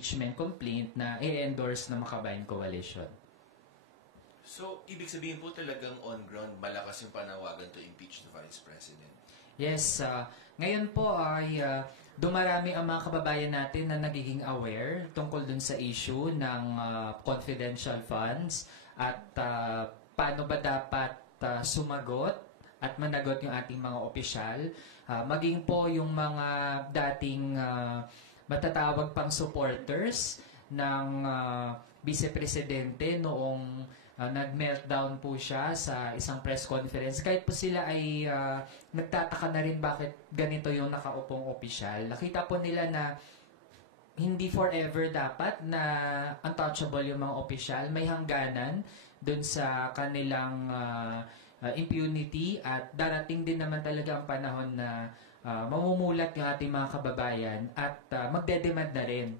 impeachment complaint na i-endorse ng Makabayan Coalition. So, ibig sabihin po talagang on ground, malakas yung panawagan to impeach the Vice President? Yes, ngayon po ay dumarami ang mga kababayan natin na nagiging aware tungkol dun sa issue ng confidential funds at paano ba dapat sumagot at managot yung ating mga opisyal. Maging po yung mga dating matatawag pang supporters ng Vice Presidente noong nag-meltdown po siya sa isang press conference. Kahit po sila ay nagtataka na rin bakit ganito yung nakaupong opisyal. Nakita po nila na hindi forever dapat na untouchable yung mga opisyal. May hangganan dun sa kanilang impunity at darating din naman talaga ang panahon na mamumulat yung ating mga kababayan at magdedemand na rin